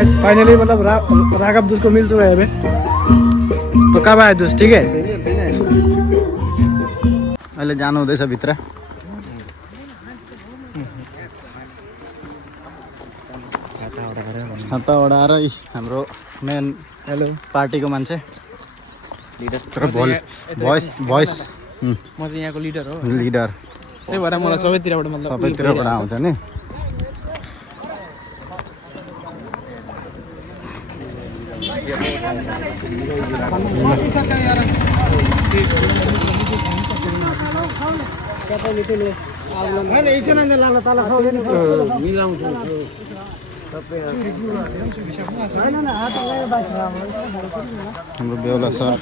Guys finally मतलब राघव दूस को मिल चुका है अभी। तो कब आए दूस? ठीक है अहिले जानु हुँदैछ भित्र। छाता ओढाएर हाम्रो मेन हेलो पार्टीको मान्छे लिडर भोइस म चाहिँ यहाँको लिडर हो। लिडर त्यही भएर मलाई सबैतिरबाट मतलब सबैतिरबाट आउँछ नि। हाम्रो बेहुला सर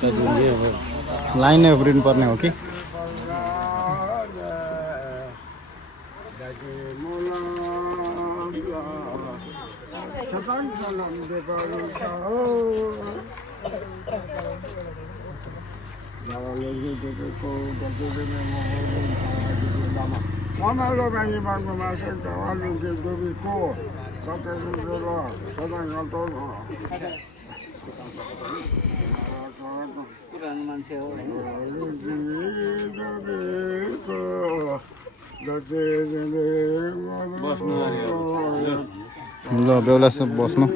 लाइनै उफ्रिनु पर्ने हो कि? ल बेहुला सब बस्नु।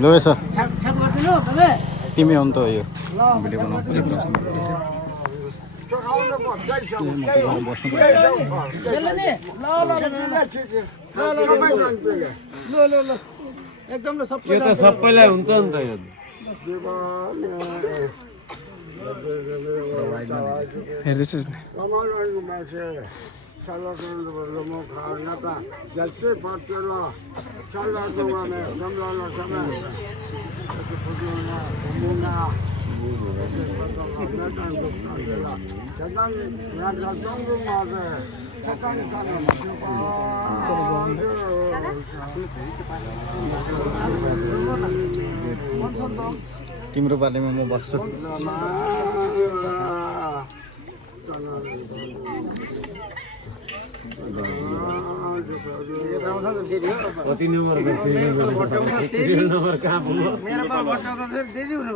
ल सर तिमी हो नि त यो भिडियो बनाउनु। यो त सबैलाई हुन्छ नि त यो। Here, this is तिम्रो बारेमा म बस्छु। कति नम्बरको सिरियल नम्बर कहाँ पुग्यो? सिरियल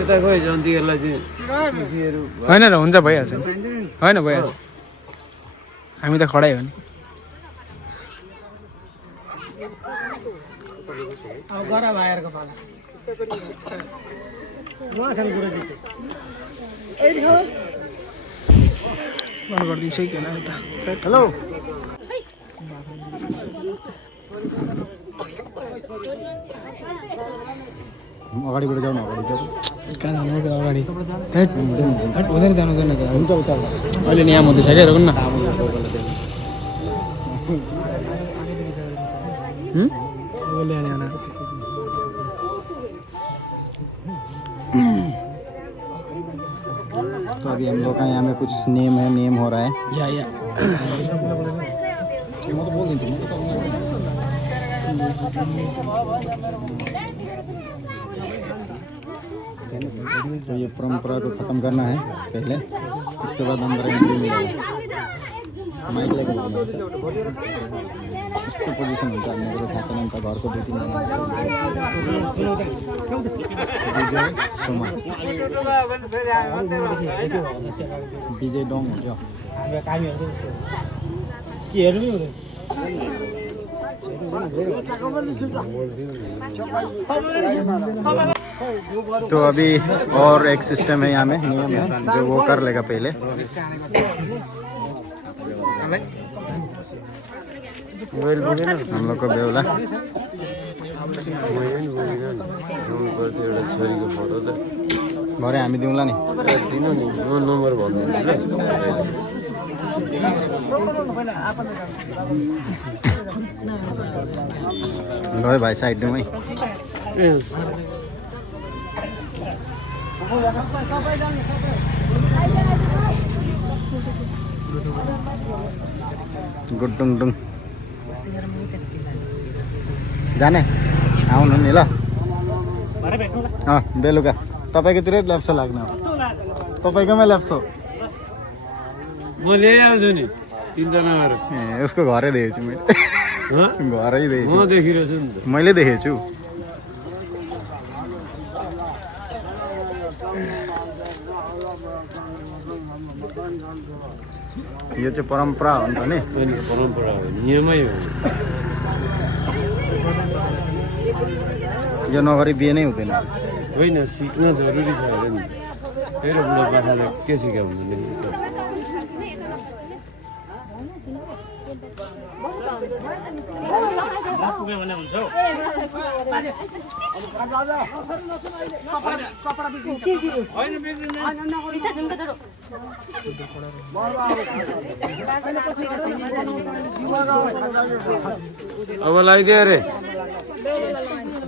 यता गयो जन्तीहरूलाई चाहिँ होइन र हुन्छ भइहाल्छ होइन भइहाल्छ। हामी त खडै हो नि। गरिदिन्छ कि होइन यता। हेलो अगाडिबाट जाउँ न। कहाँ जानु अगाडि हुँदैन जानु हुँदैन। हुन्छ उता अहिले नि यहाँ हुँदैछ क्या हेरौँ न। तो अभी हम लोग का यहाँ में कुछ नेम है, नेम हो रहा है। या मैं तो बोल देती हूँ। तो ये परंपरा को ख़त्म करना है पहले, इसके बाद अंदर एंट्री मिलेगा। माइक लेके यस्तो पोजिसन हुन्छ हामी मेरो थाहा छैन नि त। घरको 2-3 विजय डोङ हो क्या? तो अभी और एक सिस्टम है यहाँ में, नियम है जो वो कर लेगा पहले। हम लोग को बेहुला छोरीको फोटो त भरे हामी दिउँला नि। दिनु नि नम्बर भन्नु ल भाइ साइड दिउँ है। गुडुङ डुङ जाने आउनु नि ल बेलुका तपाईँकोतिरै ल्याप्सो लाग्ने हो तपाईँकोमै ल्याप्सो म ल्याइहाल्छु नि चिन्ता नगर ए उसको घरै देखेछु मैले घरै देखेछु म देखिरहेछु नि त मैले देखेछु यो चाहिँ परम्परा हो नि त नि अनि परम्परा हो नियमै हो यो नगरी बिहे नै हुँदैन होइन सिक्न जरुरी छ अरे नि फेरि बुढापाकाले के सिकाउनु नि अब लगाइदियो अरे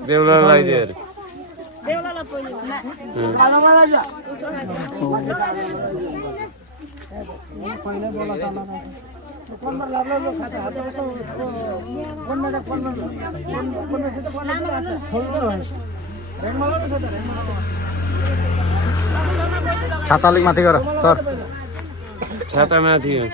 बेहुला लगाइदियो अरे छाता अलिक माथि गर सर छाता माथि हो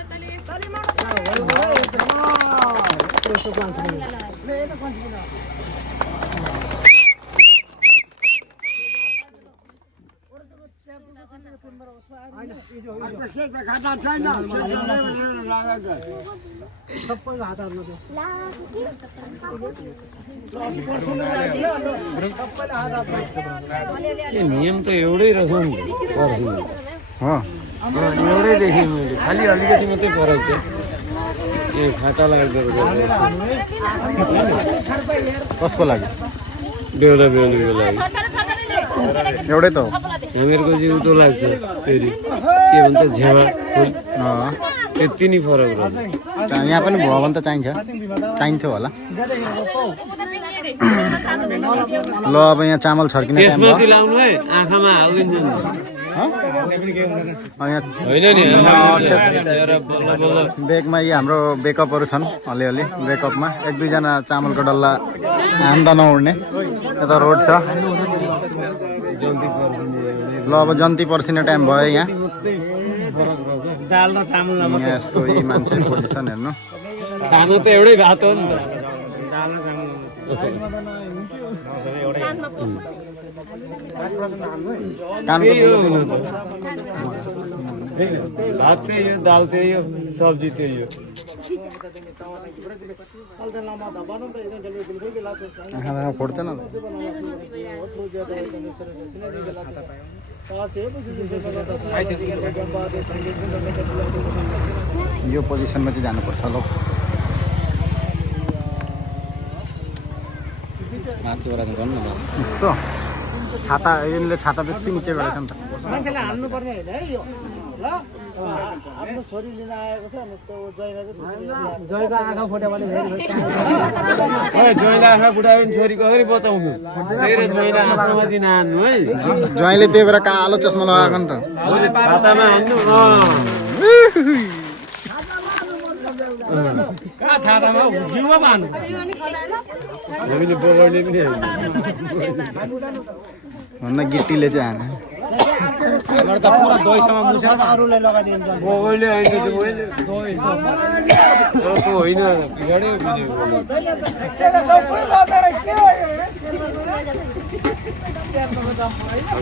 नियम त एउटै रहेछ नि एउटै देखेँ मैले खालि अलिकति मात्रै फरक छ ए खाता लाग्दो कसको लागि बेहुला बेहुलीको लागि एउटै त हो हामीहरूको चाहिँ उतो लाग्छ फेरि के भन्छ झेवा फुल यति नै फरक रहेछ यहाँ पनि भयो भने त चाहिन्थ्यो होला ल अब यहाँ चामल छर्किने टाइम भयो त्यसमाथि लाउनु है आँखामा हालिदिन्छ होइन नि बेगमा यी हाम्रो बेकअपहरू छन् अलिअलि बेकअपमा एक दुईजना चामलको डल्ला हान्दा नउड्ने यता रोड छ ल अब जन्ती पर्सिने टाइम भयो यहाँ यस्तो यी मान्छे पोजिसन हेर्नु खानु त एउटै भात हो नि भात त्यही हो दाल त्यही हो सब्जी त्यही हो फोड्छ न यो पोजिसनमा चाहिँ जानुपर्छ ल यस्तो छाता यिनले छाता बेसी निचे गरेछ नि त मान्छेलाई हान्नु पर्ने होइन है यो ल आफ्नो छोरी लिन आएको छ अनि त्यो जयको आँखा फुट्यो भने जयले आँखा फुटायो भने छोरी कसरी बचाउनु जयले आँखामाथि नहान्नु है ज्वाइँले त्यही भएर कालो चस्मा लगाएको नि त छातामा हान्नु कहाँ छातामा जिउमा हान्नु हामीले बगाउने पनि भन्न गिट्टीले चाहिँ हाने अरूले लगाइदिन्छ बगाउने होइन बिगाड्यो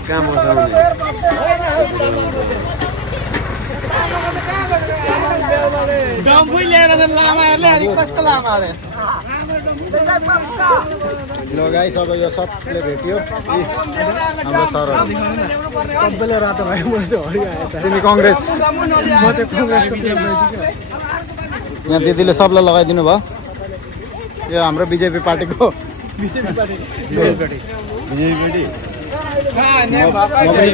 कहाँ बसाउने डम्फुई ल्याएर लामाहरूले कस्तो लामा अरे ल गाइस अब यो सबले भेट्यो हाम्रो सरहरू सबैले रातो भयो म चाहिँ हरियो तिमी कङ्ग्रेस यहाँ दिदीले सबलाई लगाइदिनु भयो यो हाम्रो बिजेपी पार्टीको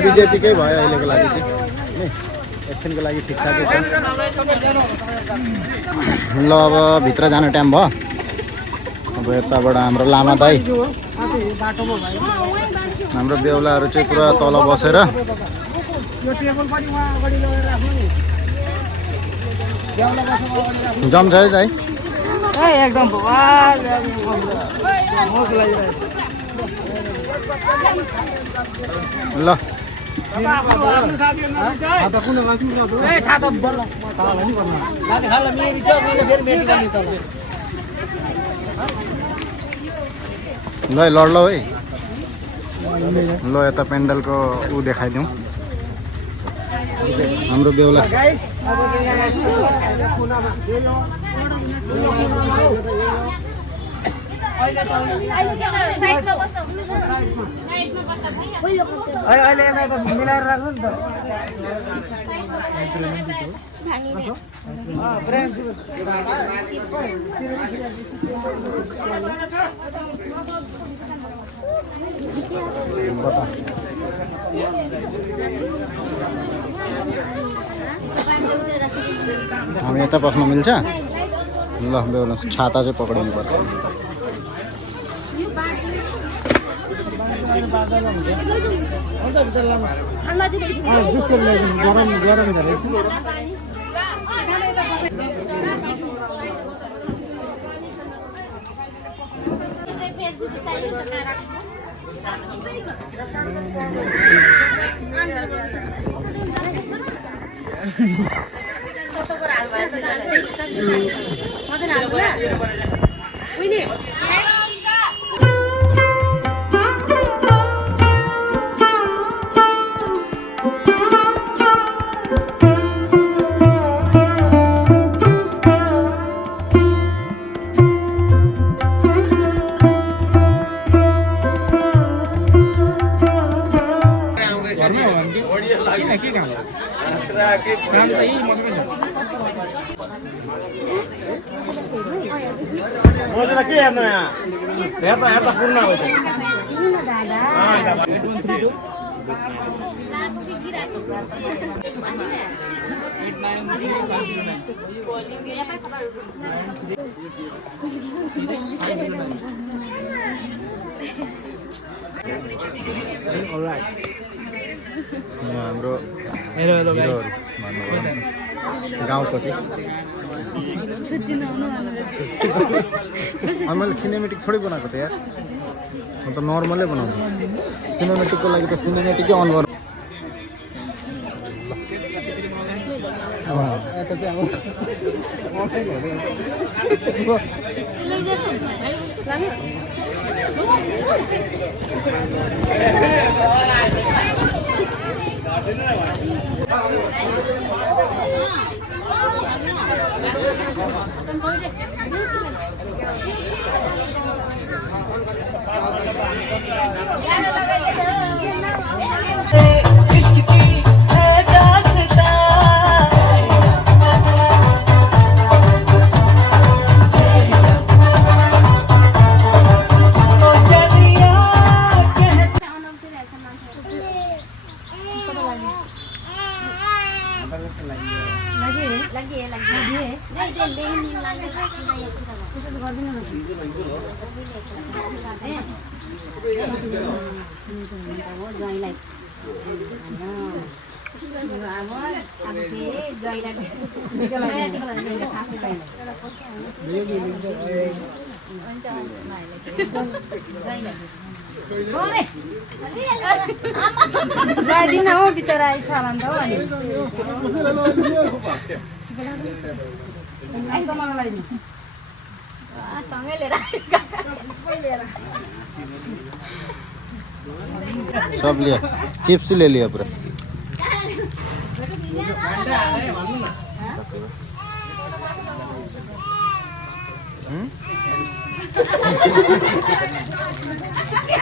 बिजेपीकै भयो अहिलेको लागि चाहिँ एकछिनको लागि ठिकठाकै छ ल अब भित्र जाने टाइम भयो अब यताबाट हाम्रो लामा दाई हाम्रो बेहुलाहरू चाहिँ पुरा तल बसेर जम्छ है दाइ एकदम भगवान मोक लागिरहेको ल छाता कुन मासु ए छाता बल्ल ताला नि बल्ल लाते खाला मेरी छ मैले फेरि मेटी गर्ने तल ल लड ल है ल यता पेन्डलको ऊ देखाइदिउँ हाम्रो बेहुला गाइस अब कुनामा अहिले यता मिलाएर राख्नु नि हामी यता बस्न मिल्छ ल बेहुला छाता चाहिँ पक्रिनु पर्छ गरम गरम रहेछ मोजेला के हेर्नु यहाँ हेर्दा पूर्ण हो हाम्रो गाउँको चाहिँ मैले सिनेमेटिक थोरै बनाएको त यार म त नर्मलै बनाउँछु सिनेमेटिकको लागि त सिनेमेटिकै अन गर्नु दिन हो बिचरा इच्छा भन्छ हो अनि सब लिया चिप्स ले लिया पूरा